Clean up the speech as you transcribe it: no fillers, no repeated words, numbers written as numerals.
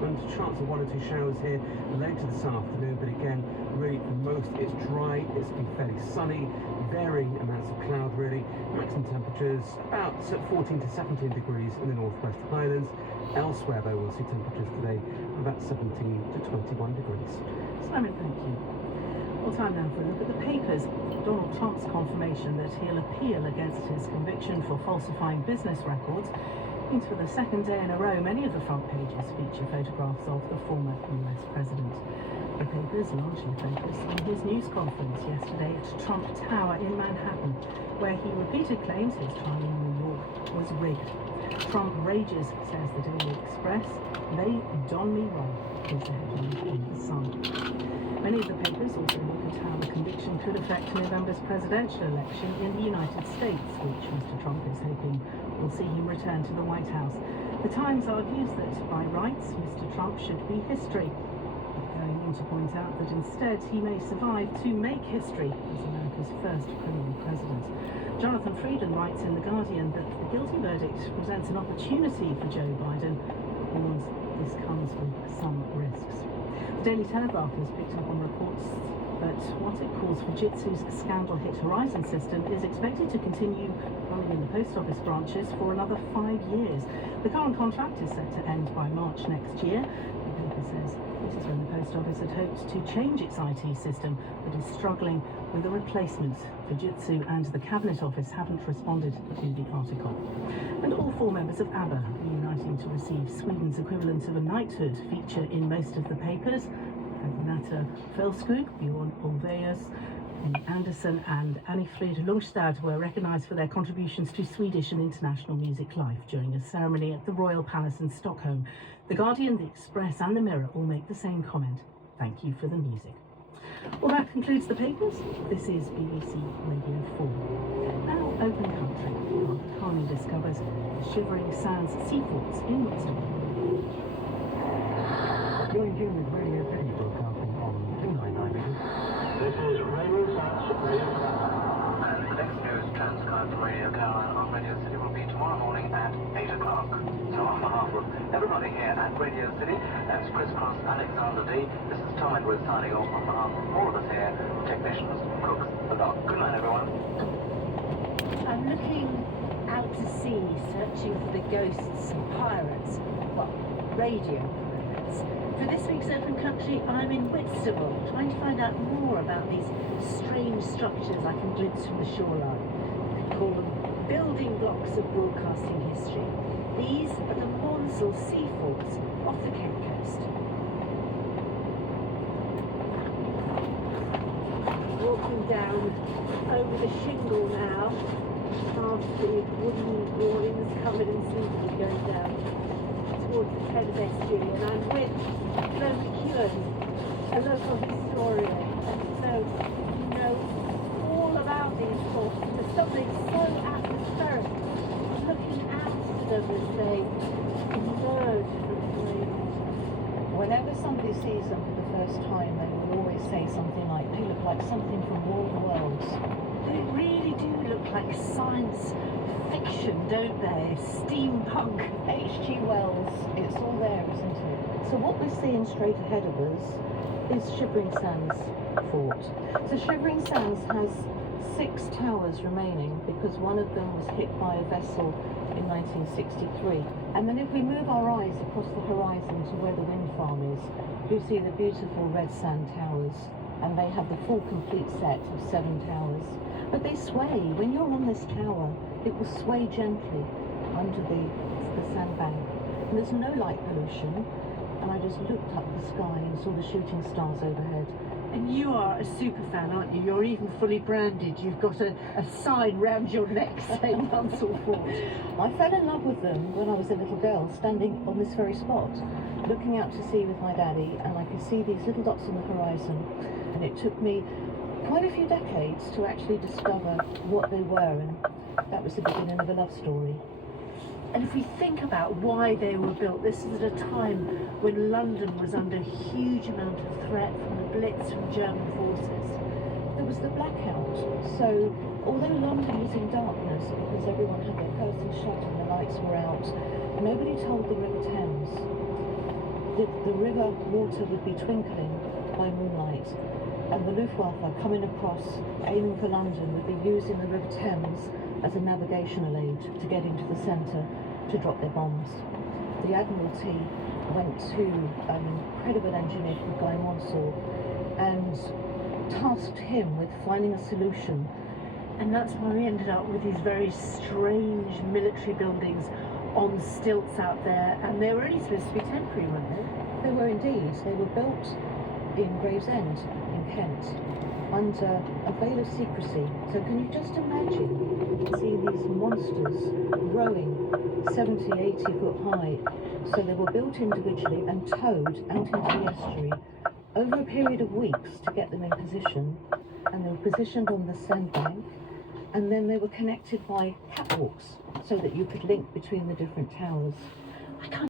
Scotland. Chance of 1 or 2 showers here later this afternoon, but again, really for most it's dry. It's been fairly sunny, varying amounts of cloud really. Maximum temperatures about 14 to 17 degrees in the Northwest Highlands. Elsewhere though, we'll see temperatures today about 17 to 21 degrees. Simon, thank you. Well, time now for a look at the papers. Donald Trump's confirmation that he'll appeal against his conviction for falsifying business records means for the second day in a row, many of the front pages feature photographs of the former US president. The papers largely focus on his news conference yesterday at Trump Tower in Manhattan, where he repeated claims his trial in New York was rigged. Trump rages, says the Daily Express. They don me wrong, is the headline in The Sun. Many of the papers also look at how the conviction could affect November's presidential election in the United States, which Mr. Trump is hoping will see him return to the White House. The Times argues that by rights, Mr. Trump should be history, going on to point out that instead he may survive to make history as America's first criminal president. Jonathan Frieden writes in The Guardian that the guilty verdict presents an opportunity for Joe Biden, but warns this comes with some risks. The Daily Telegraph has picked up on reports that what it calls Fujitsu's scandal-hit Horizon system is expected to continue running in the post office branches for another 5 years. The current contract is set to end by March next year. The paper says this is when the post office had hoped to change its IT system, but is struggling with a replacement. Fujitsu and the Cabinet Office haven't responded to the article. And all 4 members of ABBA reuniting to receive Sweden's equivalent of a knighthood feature in most of the papers. Renata Fälskog, Björn Ulvaeus, Benny Andersson and Anni-Frid Lundstad were recognised for their contributions to Swedish and international music life during a ceremony at the Royal Palace in Stockholm. The Guardian, The Express and The Mirror all make the same comment. Thank you for the music. Well, that concludes the papers. This is BBC Radio 4. Now, Open Country. Carney discovers the Shivering Sands Seaforts in Whitstable. You're in tune with Radio City, broadcasting on 299 meters. This is Radio Sands, Radio and the next news transcribed from Radio Caroline on Radio City will be tomorrow morning at 8 o'clock. So on behalf of everybody here at Radio City, that's Chris Cross, Alexander D, this is Tom Edwards signing off on behalf of all of us here, technicians, cooks, the dog. Good night, everyone. I'm looking out to sea, searching for the ghosts of pirates, well, radio pirates. For this week's Open Country, I'm in Whitstable, trying to find out more about these strange structures I can glimpse from the shoreline. They call them building blocks of broadcasting history. These are the Monsell Seaforts off the Kent coast. Walking down over the shingle now, past the wooden moorings covered in seaweed going down towards the head of SG, and I'm with Flo McEwen, a local historian, and so you know all about these ports. There's something so atmospheric, looking out at them as they emerge from the waves. Whenever somebody sees them for the first time, they will always say something like, they look like something from War of the Worlds. They really do look like science fiction, don't they? Steampunk. H.G. Wells, it's all there, isn't it? So what we're seeing straight ahead of us is Shivering Sands Fort. So Shivering Sands has 6 towers remaining because one of them was hit by a vessel in 1963. And then if we move our eyes across the horizon to where the wind farm is, you'll see the beautiful red sand towers, and they have the full complete set of 7 towers. But they sway. When you're on this tower, it will sway gently under the sandbank. And there's no light pollution. And I just looked up the sky and saw the shooting stars overhead. And you are a super fan, aren't you? You're even fully branded. You've got a sign round your neck saying Monsell Fort. I fell in love with them when I was a little girl, standing on this very spot, looking out to sea with my daddy, and I could see these little dots on the horizon. And it took me quite a few decades to actually discover what they were, and that was the beginning of a love story. And if we think about why they were built, this is at a time when London was under a huge amount of threat from the Blitz from German forces. There was the blackout, so although London was in darkness because everyone had their curtains shut and the lights were out, nobody told the River Thames. the river water would be twinkling by moonlight, and the Luftwaffe coming across, aiming for London, would be using the River Thames as a navigational aid to get into the centre to drop their bombs. The Admiralty went to an incredible engineer called Guy Monsor and tasked him with finding a solution. And that's why we ended up with these very strange military buildings on stilts out there, and they were only supposed to be temporary, weren't they? They were indeed. They were built in Gravesend in Kent under a veil of secrecy. So can you just imagine seeing these monsters growing 70, 80 foot high? So they were built individually and towed out into the estuary over a period of weeks to get them in position, and they were positioned on the sandbank, and then they were connected by catwalks so that you could link between the different towers. I can't